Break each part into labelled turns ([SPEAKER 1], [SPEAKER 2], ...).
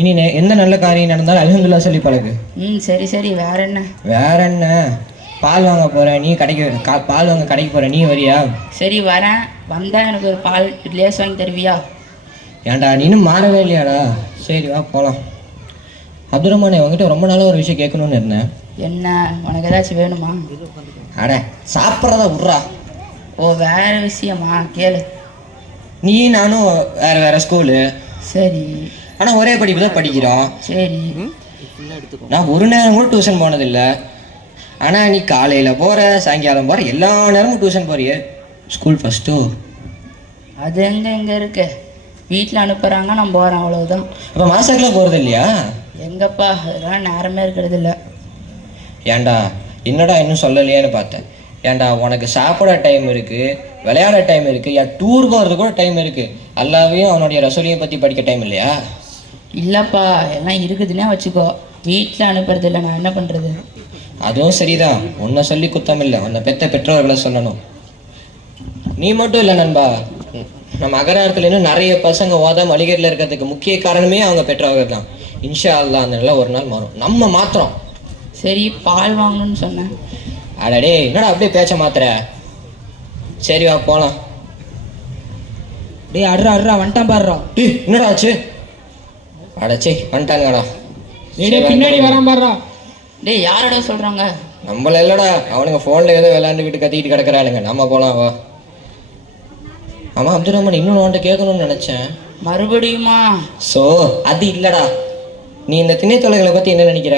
[SPEAKER 1] இனி எந்த நல்ல காரியம் நடந்தாலும் அல்ஹம்துலில்லாஹ் சொல்லி பழகு.
[SPEAKER 2] ம் சரி சரி வேற என்ன?
[SPEAKER 1] வேற என்ன பால் வாங்க போற நீ கடைக்கு பால் வாங்க கடைக்கு போற நீ வரியா?
[SPEAKER 2] சரி வரேன். வந்தா எனக்கு ஒரு பால் லேஸ் வாங்கி தருவியா?
[SPEAKER 1] ஏன்டா நீ இன்னும் மாறவே இல்லையாடா? சரி வா போகலாம் அப்துல் ரஹ்மான் உங்ககிட்ட ரொம்ப நாளாக ஒரு விஷயம் கேட்கணும்னு இருந்தேன்.
[SPEAKER 2] என்ன? உனக்கு ஏதாச்சும் வேணுமா?
[SPEAKER 1] அட சாப்பிட்றத விட்றா.
[SPEAKER 2] ஓ வேற விஷயமா? கேளு.
[SPEAKER 1] நீ நானும் வேற வேற ஸ்கூலு
[SPEAKER 2] சரி.
[SPEAKER 1] ஆனால் ஒரே படிப்பு தான் படிக்கிறோம்.
[SPEAKER 2] சரி.
[SPEAKER 1] நான் ஒரு நேரம் கூட டியூஷன் போனதில்லை. ஆனால் நீ காலையில் போகிற சாயங்காலம் போகிற எல்லா நேரமும் டியூஷன் போறியே. ஸ்கூல் ஃபஸ்ட்டோ
[SPEAKER 2] அது எங்க எங்க இருக்கு? வீட்டில் அனுப்புறாங்க நான் போறேன் அவ்வளவுதான்.
[SPEAKER 1] அப்போ மாசாக்கெலாம் போகிறது இல்லையா?
[SPEAKER 2] எங்கப்பா? அதெல்லாம் நேரமே இருக்கிறது இல்ல.
[SPEAKER 1] ஏன்டா என்னடா இன்னும் சொல்லலையேன்னு பார்த்தேன். ஏன்டா உனக்கு சாப்பிட டைம் இருக்குது விளையாட டைம் இருக்குது ஏன் டூர் போகிறது கூட டைம் இருக்குது அல்லாவையும் அவனுடைய ரசூலையும் பற்றி படிக்க டைம் இல்லையா?
[SPEAKER 2] இல்லப்பா எல்லாம் இருக்குதுன்னே வச்சுக்கோ. வீட்டில் அனுப்புறது இல்லை நான் என்ன பண்றது?
[SPEAKER 1] அதுவும் சரிதான். உன்னை சொல்லி குத்தம் இல்லை. உன்னை பெத்த பெற்றோர்களை சொல்லணும். நீ மட்டும் இல்லை நண்பா. நம்ம அகராரத்துல இன்னும் நிறைய பசங்க ஓதாம அழிகரில் இருக்கிறதுக்கு முக்கிய காரணமே அவங்க பெற்றோர்கள் தான். இன்ஷா அல்லாஹ் அந்த நிலை ஒரு நாள் மாறும். நம்ம மாத்திரம்
[SPEAKER 2] சரி பால் வாங்கணும்னு சொன்னேன்.
[SPEAKER 1] அடடே என்னடா அப்படியே பேச்ச மாத்துற? சரி வா போலாம்.
[SPEAKER 3] டேய் அட்ரா அட்ரா வந்துட்டான் பாடுறா
[SPEAKER 1] டேய் என்னடா ஆச்சு? அடச்சே வந்துட்டாங்கடா.
[SPEAKER 3] பின்னாடி வரான் பாடுறா
[SPEAKER 2] டேய் யாரோட சொல்றாங்க?
[SPEAKER 1] நம்மள இல்லடா. அவனுங்க ஃபோனில் ஏதோ விளையாண்டுக்கிட்டு கத்திக்கிட்டு கிடக்குறானுங்க. நம்ம போலாம் வா. ஆமாம் அப்துல் ரஹ்மான் இன்னொன்று கேட்கணும்னு நினச்சேன்.
[SPEAKER 2] மறுபடியுமா?
[SPEAKER 1] ஸோ அது இல்லடா. நீ இந்த திணைத்தொலைகளை பற்றி என்ன நினைக்கிற?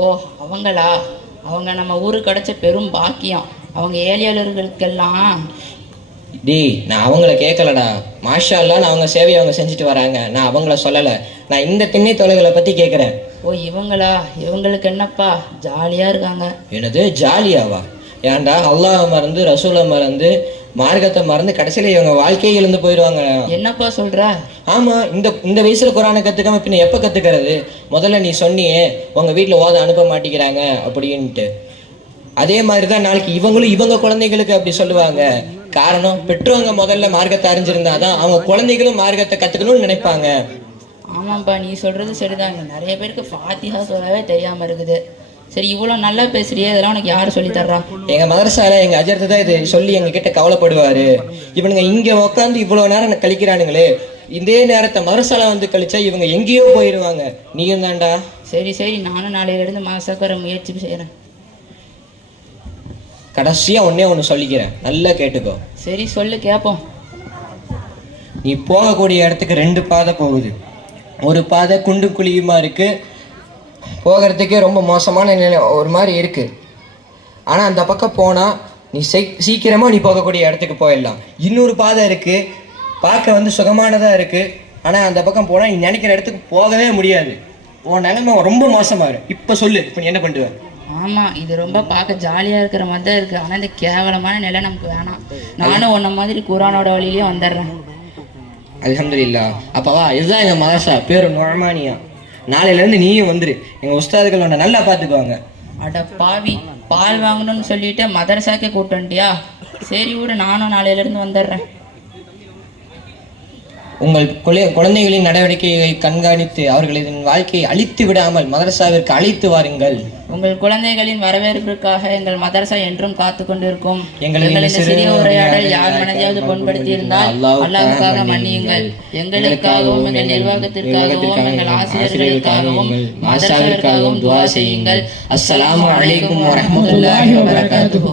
[SPEAKER 2] ஓ அவங்களா? அவங்க நம்ம ஊருக்கு கிடைச்ச பெரும் பாக்கியம். அவங்க ஏழியலர்களுக்கெல்லாம்
[SPEAKER 1] டேய் நான் அவங்கள கேட்கலடா மாஷா அல்லான்னு அவங்க சேவையை அவங்க செஞ்சுட்டு வராங்க. நான் அவங்கள சொல்லலை. நான் இந்த திணைத்தொலைகளை பற்றி கேட்குறேன்
[SPEAKER 2] ஓ இவங்களா? இவங்களுக்கு என்னப்பா? ஜாலியாக இருக்காங்க.
[SPEAKER 1] என்னது? ஜாலியாவா? ஏன்டா அல்லாஹ் மறந்து ரசூலை மறந்து மார்க்கத்தை மறந்து கடைசியில் இவங்க வாழ்க்கையே இழந்து போயிடுவாங்க.
[SPEAKER 2] என்னப்பா சொல்ற?
[SPEAKER 1] ஆமா இந்த இந்த வயசுல குரானை கத்துக்காம பின்ன எப்ப கத்துக்கிறது? முதல்ல நீ சொன்னியே உங்க வீட்ல ஓத அனுப்ப மாட்டேங்கிறாங்க அப்படின்ட்டு. அதே மாதிரி தான் நாளைக்கு இவங்களும் இவங்க குழந்தைகளுக்கு அப்படி சொல்லுவாங்க. காரணம் பெற்றவங்க முதல்ல மார்க்கத்தை அறிஞ்சிருந்தாதான் அவங்க குழந்தைகளும் மார்க்கத்தை கத்துக்கணும்னு நினைப்பாங்க.
[SPEAKER 2] ஆமாப்பா நீ சொல்றது சரிதான் இங்க நிறைய பேருக்கு ஃபாத்திஹா சொல்லவே தெரியாம இருக்குது. சரி இவ்வளோ நல்லா பேசுறியே இதெல்லாம் உனக்கு யார் சொல்லி தர்றா?
[SPEAKER 1] எங்க மதரசால எங்க அஜர்த்து தான் இது சொல்லி எங்க கிட்ட கவலைப்படுவாரு. இவனுங்க இங்க உட்காந்து இவ்வளவு நேரம் கழிக்கிறானுங்களே. இதே நேரத்தை மதரசால வந்து கழிச்சா இவங்க எங்கேயோ போயிடுவாங்க நீயும் தான்டா.
[SPEAKER 2] சரி சரி நானும் நாளையிலிருந்து மாசாக்க முயற்சி செய்கிறேன்
[SPEAKER 1] கடைசியா ஒன்னே ஒன்று சொல்லிக்கிறேன். நல்லா கேட்டுக்கோ.
[SPEAKER 2] சரி சொல்லு கேட்போம்
[SPEAKER 1] நீ போகக்கூடிய இடத்துக்கு ரெண்டு பாதை போகுது. ஒரு பாதை குண்டு குழியுமா இருக்கு? போகிறதுக்கே ரொம்ப மோசமான நிலை ஒரு மாதிரி இருக்கு. ஆனால் அந்த பக்கம் போனால் நீ சீ- சீக்கிரமா நீ போகக்கூடிய இடத்துக்கு போயிடலாம். இன்னொரு பாதை இருக்கு. பார்க்க வந்து சுகமானதாக இருக்கு. ஆனால் அந்த பக்கம் போனால் நீ நினைக்கிற இடத்துக்கு போகவே முடியாது. உன் நிலைமை ரொம்ப மோசமா இருக்கு. இப்போ சொல்லு இப்போ நீ என்ன பண்ணுவ
[SPEAKER 2] ஆமாம் இது ரொம்ப பார்க்க ஜாலியாக இருக்கிற மாதிரி தான் இருக்குது ஆனால் இந்த கேவலமான நிலை நமக்கு வேணாம். நானும் உன்ன மாதிரி குரானோட வழியிலேயே வந்துடுறேன்.
[SPEAKER 1] அல்ஹம்துலில்லா. அப்பவா இதுதான் எங்கள் மதரசா பேர் நொழமானியா நாளையிலேருந்து நீயும் வந்துரு. எங்கள் உஸ்தாதுகள் உன்னை நல்லா பார்த்துக்குவாங்க.
[SPEAKER 2] அட பாவி பால் வாங்கணும்னு சொல்லிட்டு மதரசாக்கே வந்துட்டியா? சரி விடு நானும் நாளையிலேருந்து வந்துடுறேன்.
[SPEAKER 1] உங்கள் குழை- குழந்தைகளின் நடவடிக்கைகளை கண்காணித்து அவர்களின் வாழ்க்கையை அழித்து விடாமல் மதரசாவிற்கு அழைத்து வாருங்கள்.
[SPEAKER 2] உங்கள் குழந்தைகளின் வரவேற்பிற்காக எங்கள் மதரசா என்றும் காத்து கொண்டிருக்கும்.
[SPEAKER 1] எங்களின் சிறிய
[SPEAKER 2] உரையாடல் யார் மனதையாவது புண்படுத்தி இருந்தால் அல்லாவுக்காக மன்னியுங்கள். எங்களுக்காகவும் எங்கள் நிர்வாகத்திற்காகவும் எங்கள் ஆசிரியர்களுக்காகவும் மதரசாவிற்காகவும் துவா செய்யுங்கள். அஸ்ஸலாமு அலைக்கும் வரஹ்மத்துல்லாஹி வபரகாத்துஹு.